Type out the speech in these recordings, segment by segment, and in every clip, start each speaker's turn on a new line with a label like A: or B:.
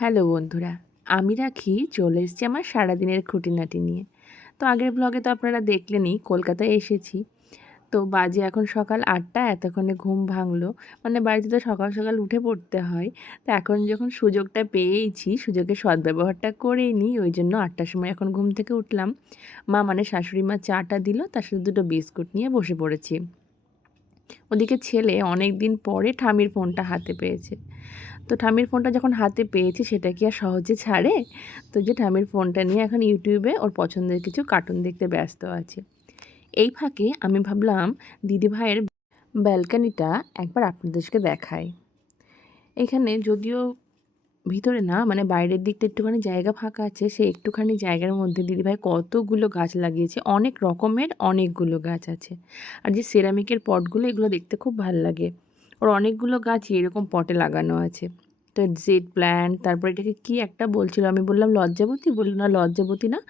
A: Hello বন্ধুরা, আমি রাখি, চলে এসেছি আমার সারাদিনের খুঁটিনাটি নিয়ে। তো আগের ব্লগে তো আপনারা দেখলেনই, কলকাতায় এসেছি। তো বাজে এখন সকাল আটটা, এতক্ষণে ঘুম ভাঙলো। মানে বাড়িতে তো সকাল সকাল উঠে পড়তে হয়। তো এখন যখন সুযোগটা পেয়েইছি, সুযোগের সদ্ব্যবহারটা করেই নিই, ওই জন্য আটটার সময় এখন ঘুম থেকে উঠলাম। মা মানে শাশুড়ি মা চাটা দিল, তার সাথে দুটো বিস্কুট নিয়ে বসে পড়েছি। ওদিকে ছেলে অনেক দিন পরে ঠামির ফোনটা হাতে পেয়েছে। তো ঠামির ফোনটা যখন হাতে পেয়েছি সেটা কি আর সহজে ছাড়ে? তো যে ঠামির ফোনটা নিয়ে এখন ইউটিউবে ওর পছন্দের কিছু কার্টুন দেখতে ব্যস্ত আছে। এই ফাঁকে আমি ভাবলাম দিদি ভাইয়ের ব্যালকানিটা একবার আপনাদেরকে দেখাই। এখানে যদিও ভিতরে না মানে বাইরের দিকটা একটুখানি জায়গা ফাঁকা আছে, সে একটুখানি জায়গার মধ্যে দিদিভাই কতগুলো গাছ লাগিয়েছে, অনেক রকমের অনেকগুলো গাছ আছে। আর যে সেরামিকের পটগুলো এগুলো দেখতে খুব ভালো লাগে। ওর অনেকগুলো গাছই এরকম পটে লাগানো আছে। তো জেড প্ল্যান্ট, তারপর এটাকে কি একটা বলছিল? আমি বললাম লজ্জাবতী? বলল, না, লজ্জাবতী না,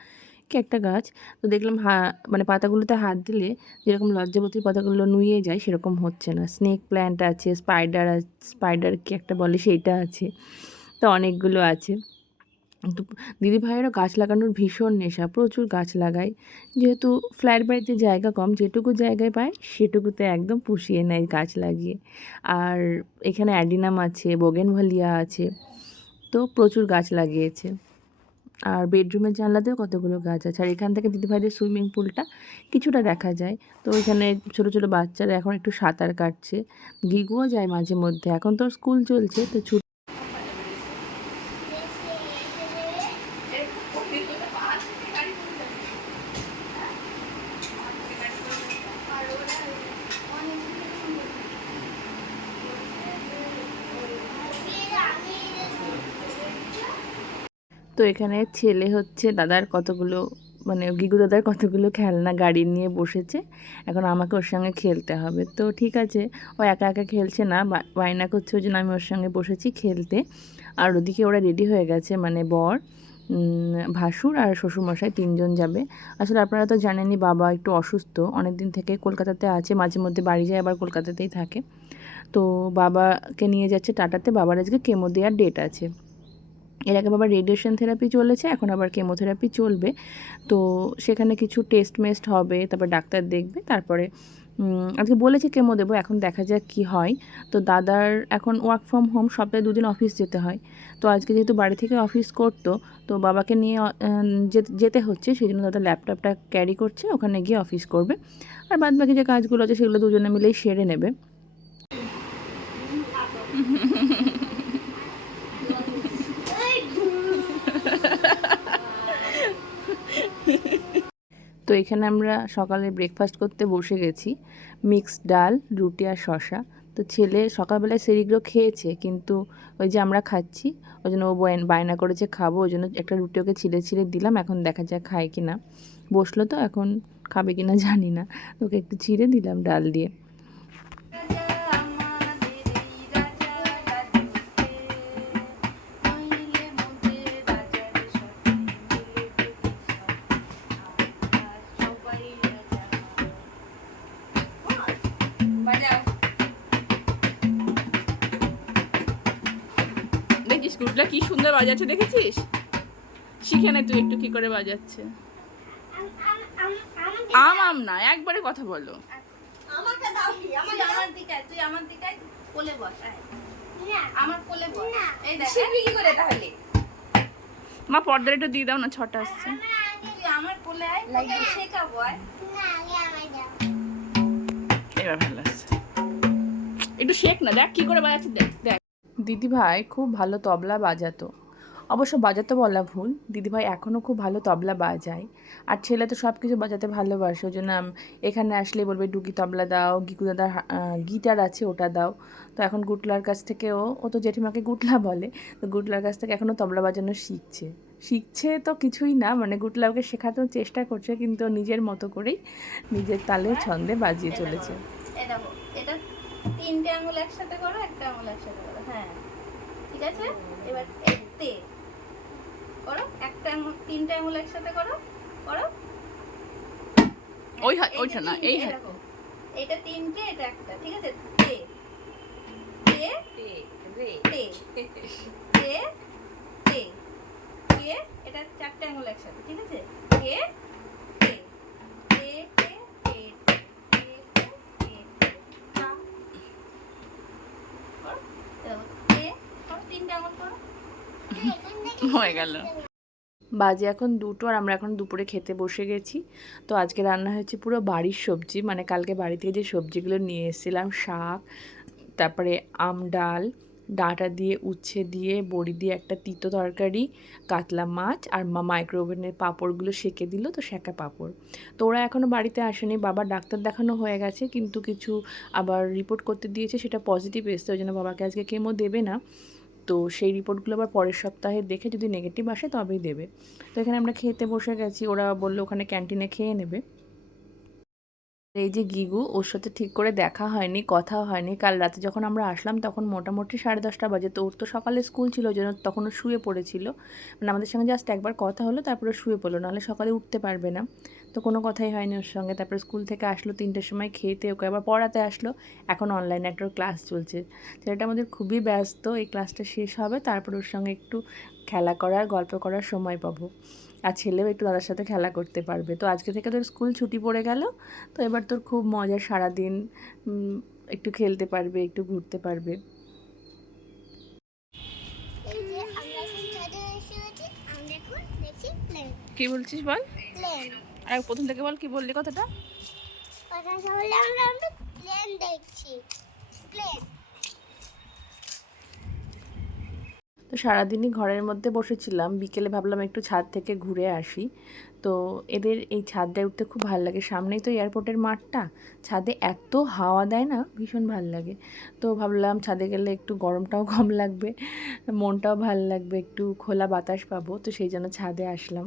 A: কি একটা গাছ? তো দেখলাম হা মানে পাতাগুলোতে হাত দিলে যেরকম লজ্জাবতীর পাতাগুলো নুয়ে যায়, সেরকম হচ্ছে না। স্নেক প্ল্যান্ট আছে, স্পাইডার স্পাইডার কি একটা বলে, সেইটা আছে। তো অনেকগুলো আছে। তো দিদি ভাইয়েরও গাছ লাগানোর ভীষণ নেশা, প্রচুর গাছ লাগায় যেহেতু ফ্ল্যাট বাড়িতে জায়গা কম, যেটুকু জায়গায় পায় সেটুকুতে একদম পুষিয়ে নেয় গাছ লাগিয়ে। আর এখানে অ্যাডিনাম আছে, বোগেনভালিয়া আছে, তো প্রচুর গাছ লাগিয়েছে। আর বেডরুমের জানলাতেও কতগুলো গাছ আছে। আর এখান থেকে দিদিভাইদের সুইমিং পুলটা কিছুটা দেখা যায়। তো ওইখানে ছোটো ছোটো বাচ্চারা এখন একটু সাঁতার কাটছে। গিগুও যায় মাঝে মধ্যে। এখন তো স্কুল চলছে, তো ছুটি তো এখানে ছেলে হচ্ছে দাদার কতগুলো মানে গিগু দাদার কতগুলো খেলনা গাড়ি নিয়ে বসেছে। এখন আমাকে ওর সঙ্গে খেলতে হবে। তো ঠিক আছে, ও একা একা খেলছে না বায়না করছে ওই জন্য আমি ওর সঙ্গে বসেছি খেলতে। আর ওদিকে ওরা রেডি হয়ে গেছে মানে বর ভাসুর আর শ্বশুরমশাই তিনজন যাবে। আসলে আপনারা তো জানেনই বাবা একটু অসুস্থ অনেক দিন থেকে কলকাতাতে আছে, মাঝে মধ্যে বাড়ি যায়, আবার কলকাতাতেই থাকে। তো বাবাকে নিয়ে যাচ্ছে টাটাতে, বাবার আজকে কেমো দেওয়ার ডেট আছে। এর আগে বাবার রেডিয়েশন থেরাপি চলেছে, এখন আবার কেমোথেরাপি চলবে। তো সেখানে কিছু টেস্ট মেস্ট হবে, তারপর ডাক্তার দেখবে, তারপরে আজকে বলেছে কেমো দেবো, এখন দেখা যাক কি হয়। তো দাদার এখন ওয়ার্ক ফ্রম হোম সপ্তাহে দুদিন অফিস যেতে হয়। তো আজকে যেহেতু বাড়ি থেকে অফিস করতো, তো বাবাকে নিয়ে যেতে হচ্ছে সেই জন্য দাদা ল্যাপটপটা ক্যারি করছে, ওখানে গিয়ে অফিস করবে। আর বাদ বাকি যে কাজগুলো আছে, সেগুলো দুজনে মিলেই সেরে নেবে। তো এখানে আমরা সকালে ব্রেকফাস্ট করতে বসে গেছি। মিক্সড ডাল, রুটি আর শশা তো ছেলে সকালবেলায় সেরিগুলো খেয়েছে, কিন্তু ওই যে আমরা খাচ্ছি, ওই জন্য ও বয়ান- করেছে, খাব। ওই জন্য একটা রুটি ওকে ছিঁড়ে ছিঁড়ে দিলাম, এখন দেখা যাক খায় কি না। বসল তো, এখন খাবে কি না জানি না। ওকে একটু ছিঁড়ে দিলাম ডাল দিয়ে।
B: দেখিস কি সুন্দর বাজাচ্ছে দেখেছিস? শিখে নে তুই একটু কি করে বাজাচ্ছে। আম আম না একবারে কথা বলো।
C: আমাকে দাও কি? আমার
D: আমার দিকে তুই আমার দিকে কোলে বস আমার কোলে বস। এই দেখ
C: শিখবি কি করে তাহলে?
B: মা পর্দাটা একটু দিয়ে দাও না ছটা আসছে।
D: তুই আমার কোলে আয় তোকে শেখাবো আয়।
C: না আগে আমায় দাও।
B: এবার ভালো আসছে একটু শেখ না দেখ কি করে বাজাচ্ছে দেখ দেখ।
A: দিদিভাই খুব ভালো তবলা বাজাতো। অবশ্য বাজাতে বলা ভুল, দিদিভাই এখনও খুব ভালো তবলা বাজায়। আর ছেলে তো সব কিছু বাজাতে ভালোবাসে, ওই জন্য এখানে আসলে বলবে, ডুগি তবলা দাও, গিকু দাদার গিটার আছে, ওটা দাও। তো এখন গুটলার কাছ থেকেও, ও তো জেঠিমাকে গুটলা বলে, তো গুটলার কাছ থেকে এখনও তবলা বাজানো শিখছে। শিখছে তো কিছুই না মানে গুটলা ওকে শেখাতেও চেষ্টা করছে, কিন্তু ও নিজের মতো করেই নিজের তালে ছন্দে বাজিয়ে চলেছে।
D: এটা তিনটে আঙুল একসাথে করো একটা আঙুল একসাথে করো। হ্যাঁ। ঠিক আছে? এবার এতে করো একটা আঙুল তিনটে আঙুল একসাথে করো করো।
B: ওই হাত- ওইটা না, এই হাত।
D: দেখো। এটা তিনটে এটা একটা ঠিক আছে? তে। তে তে তে। কে এটা চারটে আঙুল একসাথে ঠিক আছে? কে
B: হয়ে গেল।
A: বাজে এখন দুটো আর আমরা এখন দুপুরে খেতে বসে গেছি। তো আজকে রান্না হয়েছে পুরো বাড়ির সবজি মানে কালকে বাড়ি থেকে যে সবজিগুলো নিয়ে এসেছিলাম, শাক, তারপরে আম, ডাল, ডাঁটা দিয়ে, উচ্ছে দিয়ে, বড়ি দিয়ে একটা তিতো তরকারি, কাতলা মাছ, আর মা মাইক্রো ওভেনের পাঁপড়গুলো সেঁকে দিল, তো সেঁকা পাঁপড়। তো ওরা এখনও বাড়িতে আসেনি, বাবা ডাক্তার দেখানো হয়ে গেছে, কিন্তু কিছু আবার রিপোর্ট করতে দিয়েছে, সেটা পজিটিভ এসছে, ওই জন্য বাবাকে আজকে কেমো দেবে না। তো সেই রিপোর্টগুলো আবার পরের সপ্তাহে দেখে যদি নেগেটিভ আসে তবেই দেবে। তো এখানে আমরা খেতে বসে গেছি, ওরা বলল ওখানে ক্যান্টিনে খেয়ে নেবে। এই যে গিগু, ওর সাথে ঠিক করে দেখা হয়নি কথা হয়নি। কাল রাতে যখন আমরা আসলাম তখন মোটামুটি সাড়ে দশটা বাজে। তো ওর তো সকালে স্কুল ছিল জন্য তখন শুয়ে পড়েছিল। মানে আমাদের সঙ্গে জাস্ট একবার কথা হলো, তারপরে শুয়ে পড়ল, নাহলে সকালে উঠতে পারবে না। তো কোনো কথাই হয়নি ওর সঙ্গে। তারপর স্কুল থেকে আসলো তিনটের সময় খেতে ওকে আবার পড়াতে আসলো। এখন অনলাইনে একটা ক্লাস চলছে। ছেলেটা আমাদের খুবই ব্যস্ত এই ক্লাসটা শেষ হবে তারপর ওর সঙ্গে একটু খেলা করার গল্প করার সময় পাবো। আর ছেলেও একটু দাদার সাথে খেলা করতে পারবে। তো আজকে থেকে তোর স্কুল ছুটি পড়ে গেল তো এবার তোর খুব মজা সারাদিন একটু খেলতে পারবে একটু ঘুরতে পারবে।
B: কি বলছিস বল? প্রথম থেকে বল কি বললি কথাটা?
C: কথা হলে আমরা আমরা প্লেন দেখছি। প্লেন
A: তো সারাদিনই ঘরের মধ্যে বসেছিলাম বিকেলে ভাবলাম একটু ছাদ থেকে ঘুরে আসি। তো এদের এই ছাদটায় উঠতে খুব ভালো লাগে। সামনেই তো এয়ারপোর্টের মাঠটা ছাদে এত হাওয়া দেয় না ভীষণ ভালো লাগে। তো ভাবলাম ছাদে গেলে একটু গরমটাও কম লাগবে মনটাও ভালো লাগবে একটু খোলা বাতাস পাবো তো সেই জন্য ছাদে আসলাম।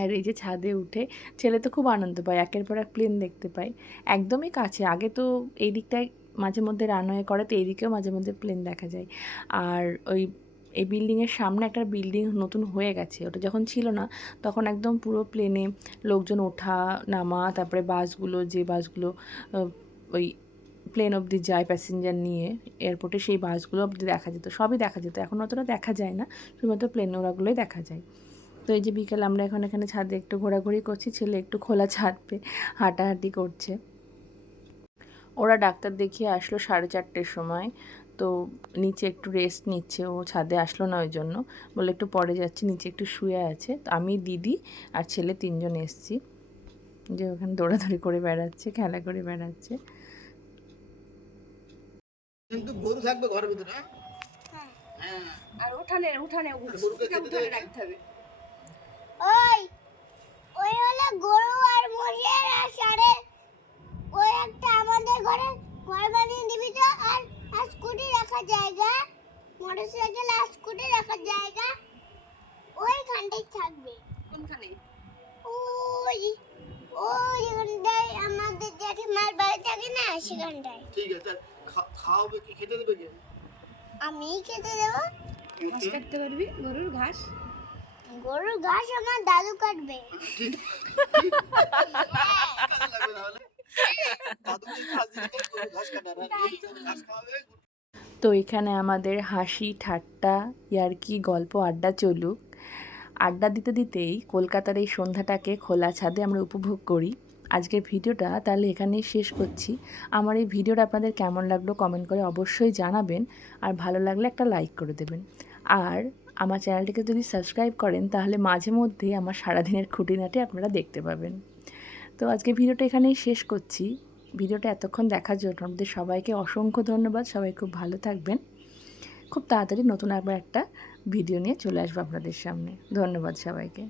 A: আর এই যে ছাদে উঠে ছেলে তো খুব আনন্দ পায়, একের পর এক প্লেন দেখতে পায়। একদমই কাছে, আগে তো এই দিকটায় মাঝে মধ্যে রানওয়ে করে, তো এইদিকেও মাঝে মধ্যে প্লেন দেখা যায়। আর ওই, এই বিল্ডিংয়ের সামনে একটা বিল্ডিং নতুন হয়ে গেছে, ওটা যখন ছিল না, তখন একদম পুরো প্লেনে লোকজন ওঠা, নামা, তারপরে বাসগুলো, যে বাসগুলো ওই প্লেন অবধি যায় প্যাসেঞ্জার নিয়ে এয়ারপোর্টে সেই বাসগুলো অবধি দেখা যেত, সবই দেখা যেত, এখন অতটা দেখা যায় না, শুধুমাত্র প্লেন ওরাগুলোই দেখা যায়। তো এই যে বিকেল আমরা এখন এখানে ছাদে একটু ঘোরাঘুরি করছি ছেলে একটু খোলা ছাদ পেয়ে হাঁটাহাঁটি করছে। ওরা ডাক্তার দেখিয়ে আসলো সাড়ে চারটের সময় তো নিচে একটু রেস্ট নিচ্ছে ও ছাদে আসলো না ওই জন্য। বলে একটু পরে যাচ্ছি নিচে একটু শুয়ে আছে। তো আমি দিদি আর ছেলে তিনজন এসছি। যে ওখানে দৌড়াদৌড়ি করে বেড়াচ্ছে খেলা করে বেড়াচ্ছে।
E: কিন্তু গরু থাকবে ঘরের ভিতরে হ্যাঁ?
C: হ্যাঁ।
B: আর উঠানে উঠানে
E: গরুকে
B: রাখতে হবে।
C: ওই ওই হলো গরু আর মহিষের আর ষাঁড়ের ওই একটা আমাদের ঘরে ঘর বানিয়ে দিবি তো আর আর স্কুটি রাখার জায়গা মোটরসাইকেল আর স্কুটি রাখার জায়গা ওইখানটাই থাকবে।
B: কোনখানে?
C: ওই ওই যেখানটায় আমাদের জেঠিমার বাড়ি থাকে না সেখানটায়
E: ঠিক আছে খাওয়াবে কি খেতে দেবে কে?
C: আমি খেতে দেবো।
B: ঘাস কাটতে পারবি গরুর ঘাস।
C: ঘাস আমার দাদু কাটবে।
A: তো এখানে আমাদের হাসি, ঠাট্টা, ইয়ার্কি, গল্প, আড্ডা চলুক। আড্ডা দিতে দিতেই কলকাতার এই সন্ধ্যাটাকে খোলা ছাদে আমরা উপভোগ করি। আজকের ভিডিওটা তাহলে এখানেই শেষ করছি। আমার এই ভিডিওটা আপনাদের কেমন লাগল কমেন্ট করে অবশ্যই জানাবেন। আর ভালো লাগলে একটা লাইক করে দেবেন। আর আমার চ্যানেলটিকে যদি সাবস্ক্রাইব করেন, তাহলে মাঝে মধ্যে আমার সারাদিনের খুঁটিনাটি আপনারা দেখতে পাবেন। তো আজকে ভিডিওটা এখানেই শেষ করছি। ভিডিওটা এতক্ষণ দেখার জন্য আমাদের সবাইকে অসংখ্য ধন্যবাদ। সবাই খুব ভালো থাকবেন। খুব তাড়াতাড়ি নতুন আবার একটা ভিডিও নিয়ে চলে আসব আপনাদের সামনে। ধন্যবাদ সবাইকে।